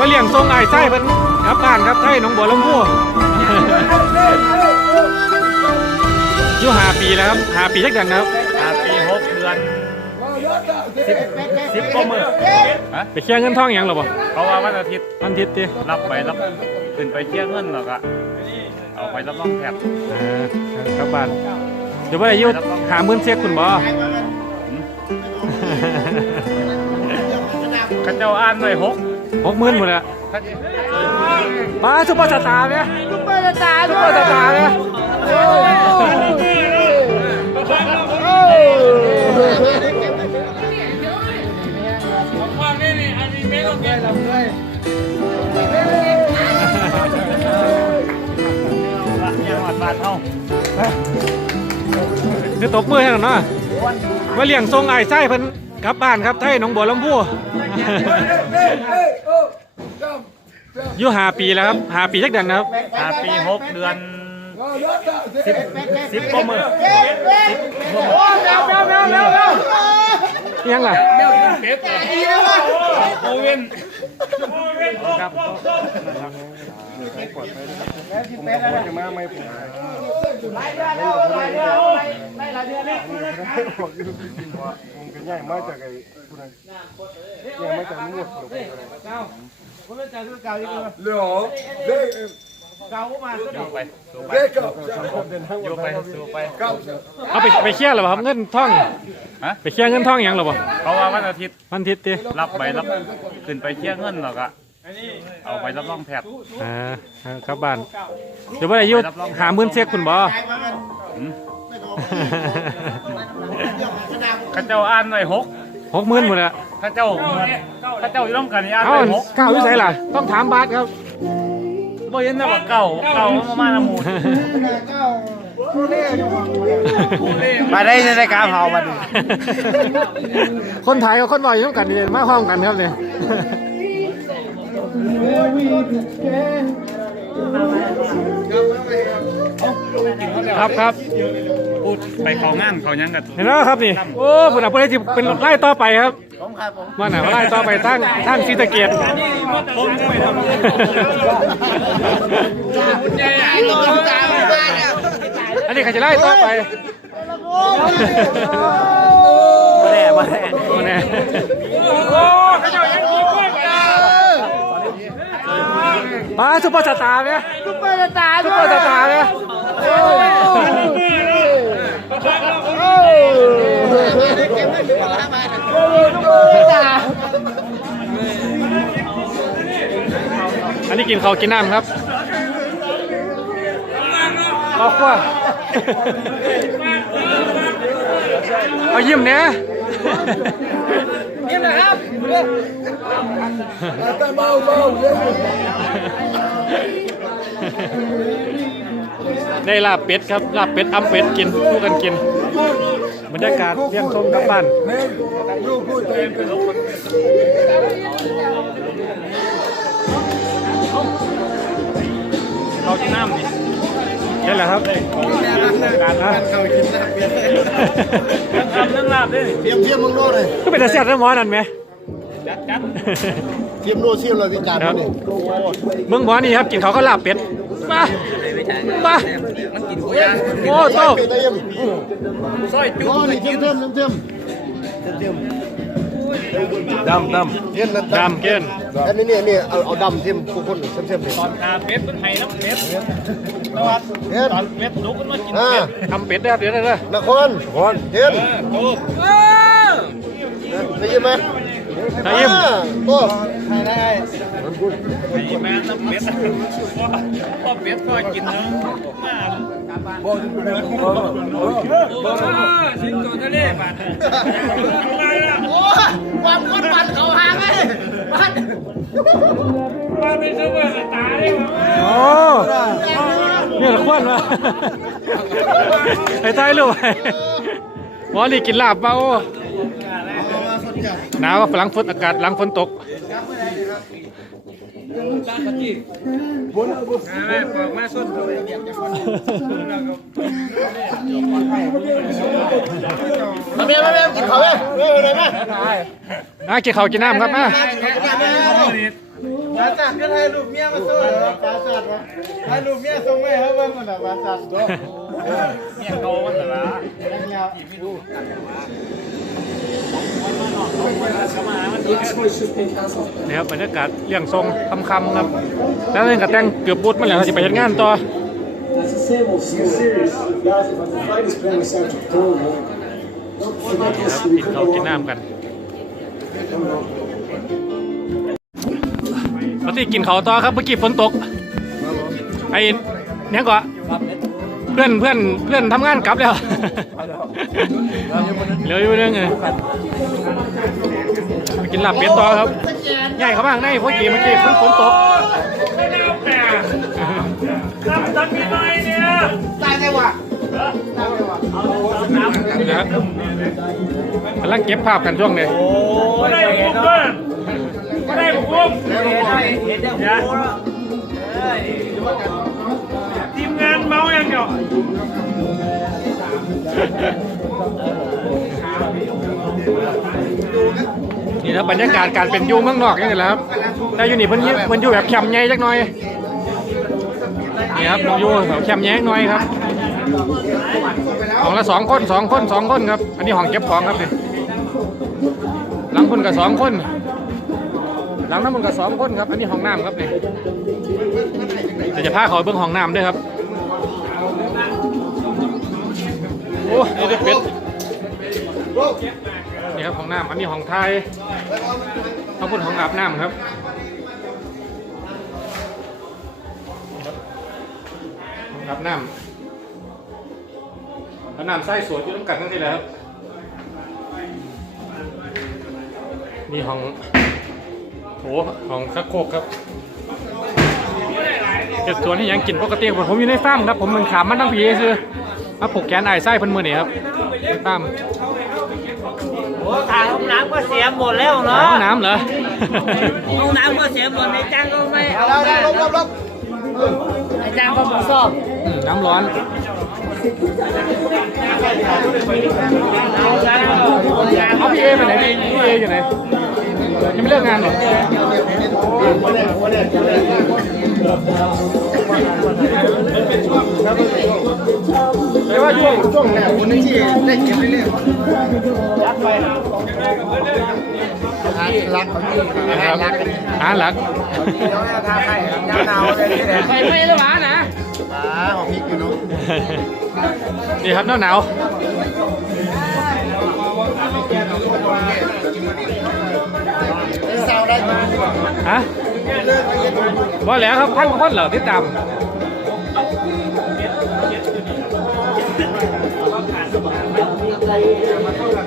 มาเลี้ยงทรงไอ้ไส้เพิ่นกลับบ้านครับไทยหนองบัวลำพูอยู่หาปีแล้วครับหาปีจักเดือนครับห้าปีหกเดือนสิบสิบกว่ามือฮะไปเคลียร์เงินทองหยังหรอบ่เพราะว่าวันอาทิตย์วันอาทิตย์ติรับไปรับขึ้นไปเที่ยงเงินแล้วก็เอาไปรับรองแพทย์อ่ากลับบ้านเดี๋ยวว่าอายุหาหมื่นเช็คคุณบ่เข้าเจ้าอ่านไว้หก หกหมื่นหมดแล้วเข้ามาซุปเปอร์สตาร์เนี่ยซุปเปอร์สตาร์ซุปเปอร์สตาร์เนี่ยโอ้โอ้ลำด้วยยังหวัดบาดเท่าคือตบมือให้หน่อยเนาะมาเลี้ยงทรงไอ้ไส้เพิ่นกลับบ้านครับไทยหนองบัวลำพู อยู่หาปีแล้วครับหาปีจักเดือนครับห้าปีหกเดือนสิบสิบกว่ามือโอ้เร็วเร็วเร็วเร็วเร็วยังล่ะโอเว่นผมก็ ย่ายมาจากไอ้ผู้นั้นย่ายมาจากนวดหลวงปู่เรื่องเด็กอยู่ไปสู่ไปเด็กกับเดินทางอยู่ไปสู่ไปกับเอาไปไปเคลียร์หรอบ่ครับเงินทองฮะไปเคลียร์เงินทองหยังหรอบ่เพราะว่าวันอาทิตย์วันอาทิตย์ติรับไปรับขึ้นไปเที่ยงเงินแล้วก็เอาไปรับรองแพทย์อ่าอ่ากลับบ้านเดี๋ยวว่าอายุหาหมื่นเช็คคุณบ่เข้าเจ้าอ่านไว้หกหกหมื่นหมดแล้วเข้าเจ้าเข้าเจ้าอยู่ร่วมกันนี่อ่านเอ้าไว้หกก้าวอยู่ไสล่ะ ต้องถามบาสครับ บ่เห็นแต่ว่าเก่าเก่ามามาน้ำหมูมาได้ในรายการเผามันคนไทยกับคนลอยอยู่ร่วมกันนี่มาพร้อมกันครับเนี่ยครับครับ พูดไปเขางานเขายังกันเห็นแล้วครับนี่โอ้เป็นอะไรที่เป็นไล่ต่อไปครับผมครับผมว่าหนาไล่ต่อไปตั้งตั้งซีตะเกียบไอ้ตัวกลางมาเนี่ยอันนี้ใครจะไล่ต่อไปมาแน่มาแน่โอ้แน่มาซุปเปอร์สตาร์เนี่ยซุปเปอร์สตาร์ซุปเปอร์สตาร์เนี่ยโอ้โอ้ซุปเปอร์สตาร์ อันนี้กินเขากินน้ำครับรอกว่าเอายิ้มเนี่ยนี่นะครับเมาเมาเรื่อง ได้ลาบเป็ดครับลาบเป็ดอ้ำเป็ดกินคู่กันกิน บรรยากาศเลี้ยงชมกับบ้านเน่ลูกพูดเองเป็นเขาที่น้ำนี่นี่แหละครับการนะเขากินน้ำเบียร์ทำเรื่องลาบด้วยเทียมเทียมมึงโน่เลยก็เป็นตาเสียดเรื่องหมอนั่นไหมจัดจัดเทียมโน่เทียมเราวิการครับนี่เมืองหมอนี่ครับกินเขาวก็ลาบเป็ด มามาโอ้โตเทียมซอยจุ๊โน่นี่เทียมเทียมเทียมเทียมดำดำเทียมนั่นดำเกินอันนี้เนี่ยเนี่ยเอาเอาดำเทียมทุกคนเทียมเทียมเลยตอนขาเป็ดมันไห้น้ำเป็ดตะวันเทียมตอนเป็ดลุกขึ้นมากินอ่าเป็ดทำเป็ดได้ครับเดี๋ยวได้เลยนครนครเทียมโอ้ได้ยินไหม ตายิ้มโอ้ไอ้แม่น้ำเป็ดพ่อเป็ดก็กินเนื้อมาสิงตัวทะเลบาดโอ้ความกดปั่นเขาหางเลยปั่นมาเป็นซุปเปอร์สตาร์เลยโอ้เนี่ยละควนวะไอ้ท้ายลูกหมอนี่กินลาบเปล่าโอ้ หนาวว่าฝรั่งฝนอากาศหลังฝนตกมาเมียมาเมียกินข้าวไหมเอออะไรไหมอะกินข้าวกินน้ำครับมาบปราสาทก็ถ่ายรูปเมียมาสู้เหรอปราสาทวะถ่ายรูปเมียส่งให้เขาบิ่งมันน่ะปราสาทตัวเนี่ยโตมันเหรอเงี้ นี่ครับบรรยากาศเลี้ยงทรงคำคำครับ แล้วเล่นกับแต่งเกือบบุดมาแล้วจะไปเฮ็ดงานต่อครับกินข้าวกินน้ำกันปกติกินข้าวต่อครับเมื่อกี้ฝนตกไอ้เนี่ยก็เพื่อนเพื่อนเพื่อนทำงานกลับแล้วเหลืออยู่เรื่องไงไปกินลาบเป็ดต่อครับ ใหญ่เข้ามาข้างในเมื่อกี้เมื่อกี้ฝนฝนตกทำทำยังไงเนี่ยตายไงวะนะครับกำลังเก็บภาพกันช่วงนี้ไม่ได้บุกเพื่อนไม่ได้บุกบุกทีมงาน เมาอย่างเดียวนี่นะบรรยากาศการเป็นยูเมืองนอกนี่แหละครับแต่อยู่นี่เพิ่นเพิ่นอยู่แบบแคมป์ใหญ่จักหน่อยนี่ครับผมอยู่แบบแคมป์ใหญ่จักหน่อยครับห้องละสองคนสองคนสองคนครับ อันนี้ห้องเก็บของครับนี่หลังคนกับสองคน หลังน้ำมันกับสองคนครับ อันนี้ห้องน้ำครับนี่เดี๋ยวจะพาเขาไปเบิ่งห้องน้ำด้วยครับ อ้นี่ได้เป็ดนี่ครับห้องน้ำอันนี้ห้องไทยเขาพูดห้องอาบน้ำครับองอาบน้ำแล้วน้ำใส่สวนอยู่ต้องกันทั้งที่แหละครับนี่ห้องโอ้ห้องสักโคกครับเจ็ดสวนนี่ยังกินปกติผมอยู่ในฟาร์มครับ ผมมันขามมันตั้งพีคือ มาผูกแขนไอ้ไส้เพิ่นมือนี่ครับในฟาร์มทางห้องน้ำก็เสียหมดแล้วเนาะห้องน้ำเหรอห้องน้ำก็เสียหมดในจ้างก็ไม่เอาเราได้ลบลบลบในจ้างก็มาซ่อมอืมน้ำร้อนเอาพี่เอไปไหนพี่พี่เออยู่ไหนยังไม่เลิกงานเหรอ ช่วงช่วงแต่คนนี้ที่ได้เก็บเรื่อยๆรักไปรักเขาที่นะครับรักกันหาหลักเดี๋ยวทาไข่ยาวหนาวเลยที่ไหนใส่ไม่ได้หวานนะปลาของพี่อยู่เนาะนี่ครับหนาวหนาวฮะว่าแล้วครับพันคนเหรอที่ตาม ว่าขาดสมานไม่มีใครมาเท่าไหร่